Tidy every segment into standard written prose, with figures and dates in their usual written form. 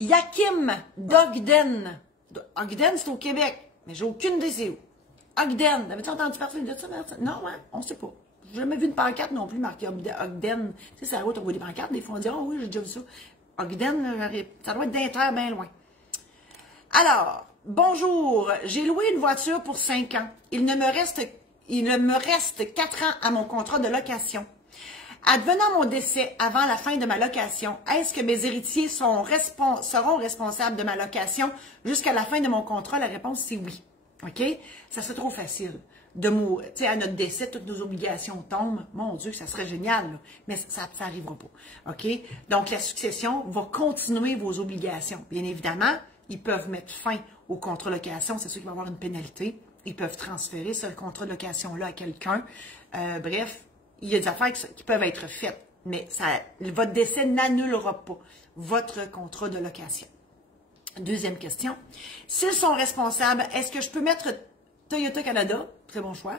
Yakim d'Ogden. Ogden, c'est au Québec, mais j'ai aucune idée c'est où. Ogden, avez-vous entendu parler de ça? Non, hein? On sait pas. J'ai jamais vu une pancarte non plus marquée Ogden. Tu sais, c'est la route, on voit des pancartes, des fois on dit, oh oui, j'ai déjà vu ça. Ogden, ça doit être d'Inter bien loin. Alors, bonjour, j'ai loué une voiture pour 5 ans. Il ne me reste 4 ans à mon contrat de location. Advenant mon décès avant la fin de ma location, est-ce que mes héritiers seront responsables de ma location jusqu'à la fin de mon contrat? La réponse, c'est oui. OK? Ça serait trop facile. Tu sais, à notre décès, toutes nos obligations tombent. Mon Dieu, ça serait génial, là. Mais ça n'arrivera pas. OK? Donc, la succession va continuer vos obligations. Bien évidemment, ils peuvent mettre fin au contrat de location. C'est sûr qu'il va y avoir une pénalité. Ils peuvent transférer ce contrat de location-là à quelqu'un. Bref, il y a des affaires qui peuvent être faites, mais votre décès n'annulera pas votre contrat de location. Deuxième question. S'ils sont responsables, est-ce que je peux mettre Toyota Canada, très bon choix,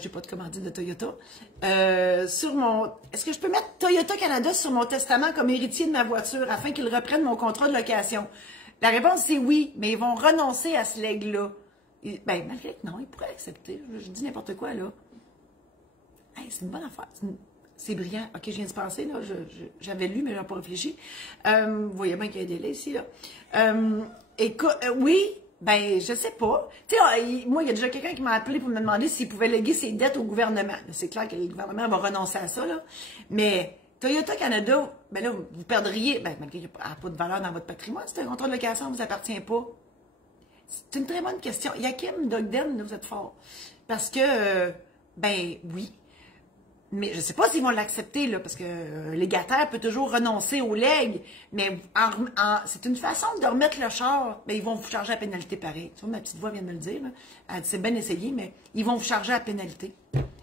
j'ai pas de commandite de Toyota, est-ce que je peux mettre Toyota Canada sur mon testament comme héritier de ma voiture afin qu'ils reprennent mon contrat de location? La réponse c'est oui, mais ils vont renoncer à ce legs-là. Ben, malgré que non, ils pourraient accepter. Je dis n'importe quoi, là. Hey, c'est une bonne affaire. C'est brillant. OK, je viens de penser, là. J'avais lu, mais je n'ai pas réfléchi. Vous voyez bien qu'il y a un délai ici, là. Écoute, oui, ben, je sais pas. Tu sais, moi, il y a déjà quelqu'un qui m'a appelé pour me demander s'il pouvait léguer ses dettes au gouvernement. C'est clair que le gouvernement va renoncer à ça, là. Mais Toyota Canada, ben là, vous perdriez, ben, malgré qu'il n'y a pas de valeur dans votre patrimoine, c'est un contrat de location, ne vous appartient pas. C'est une très bonne question. Yakim d'Ogden, vous êtes fort. Parce que, ben, oui. Mais je ne sais pas s'ils vont l'accepter, là, parce que le légataire peut toujours renoncer au legs, mais c'est une façon de remettre le char. Mais ils vont vous charger la pénalité pareil. Tu vois, ma petite voix vient de me le dire. Là. Elle dit, c'est bien essayé, mais ils vont vous charger la pénalité.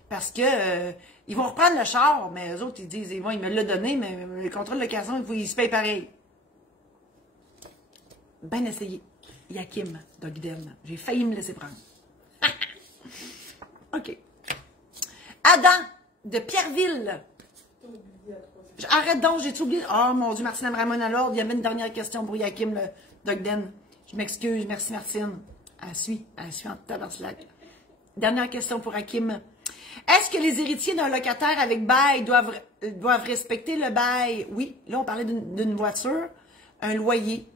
Parce que ils vont reprendre le char, mais eux autres, ils disent, ils me l'ont donné, mais le contrat de location, il se paye pareil. Bien essayé. Yakim d'Ogden. J'ai failli me laisser prendre. OK. Adam de Pierreville. Arrête donc, j'ai tout oublié. Oh mon Dieu, Martine Ramon à l'ordre. Il y avait une dernière question pour Yakim d'Ogden. Je m'excuse, merci Martine. Elle suit en tabarnak. Dernière question pour Hakim. Est-ce que les héritiers d'un locataire avec bail doivent respecter le bail? Oui, là on parlait d'une voiture, un loyer.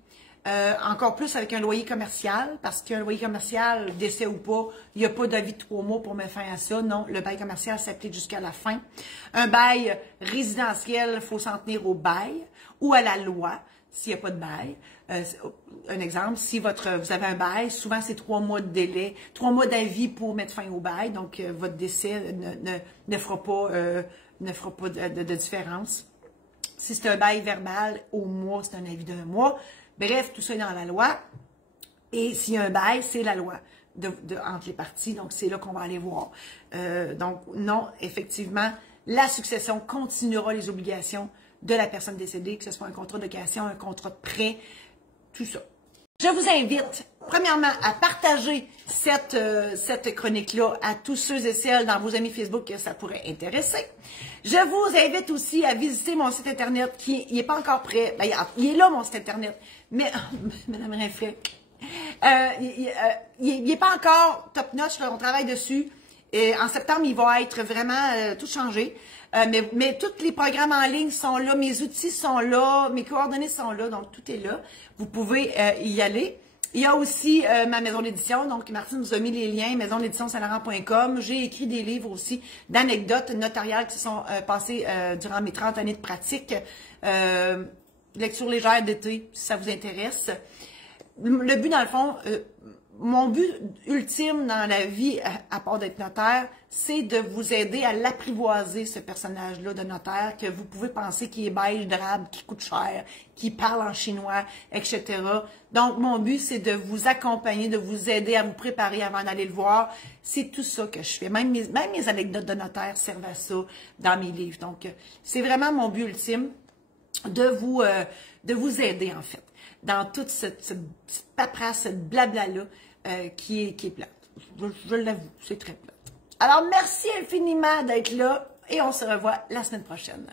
Encore plus avec un loyer commercial, parce qu'un loyer commercial, décès ou pas, il n'y a pas d'avis de 3 mois pour mettre fin à ça. Non, le bail commercial s'applique jusqu'à la fin. Un bail résidentiel, il faut s'en tenir au bail ou à la loi, s'il n'y a pas de bail. Un exemple, si vous avez un bail, souvent c'est 3 mois de délai, 3 mois d'avis pour mettre fin au bail, donc votre décès ne fera pas de différence. Si c'est un bail verbal, au mois, c'est un avis d'un mois. Bref, tout ça est dans la loi. Et s'il y a un bail, c'est la loi entre les parties. Donc, c'est là qu'on va aller voir. Donc, non, effectivement, la succession continuera les obligations de la personne décédée, que ce soit un contrat de location, un contrat de prêt, tout ça. Je vous invite, premièrement, à partager cette chronique-là à tous ceux et celles dans vos amis Facebook que ça pourrait intéresser. Je vous invite aussi à visiter mon site Internet qui n'est pas encore prêt. Ben, il est là, mon site Internet. Mais, Madame Rinfret, il n'est pas encore top-notch, on travaille dessus. Et en septembre, il va être vraiment tout changé. Mais tous les programmes en ligne sont là, mes outils sont là, mes coordonnées sont là, donc tout est là. Vous pouvez y aller. Il y a aussi ma maison d'édition, donc Martine vous a mis les liens, maison d'édition saint-laurent.com. J'ai écrit des livres aussi d'anecdotes notariales qui se sont passées durant mes 30 années de pratique. Lecture légère d'été, si ça vous intéresse. Le but, dans le fond, mon but ultime dans la vie, à part d'être notaire, c'est de vous aider à l'apprivoiser, ce personnage-là de notaire, que vous pouvez penser qui est beige, drabe, qui coûte cher, qui parle en chinois, etc. Donc, mon but, c'est de vous accompagner, de vous aider à vous préparer avant d'aller le voir. C'est tout ça que je fais. Même mes anecdotes de notaire servent à ça dans mes livres. Donc, c'est vraiment mon but ultime de vous aider, en fait, dans toute cette paperasse, cette blabla-là qui est plate. Je l'avoue, c'est très plate. Alors, merci infiniment d'être là et on se revoit la semaine prochaine.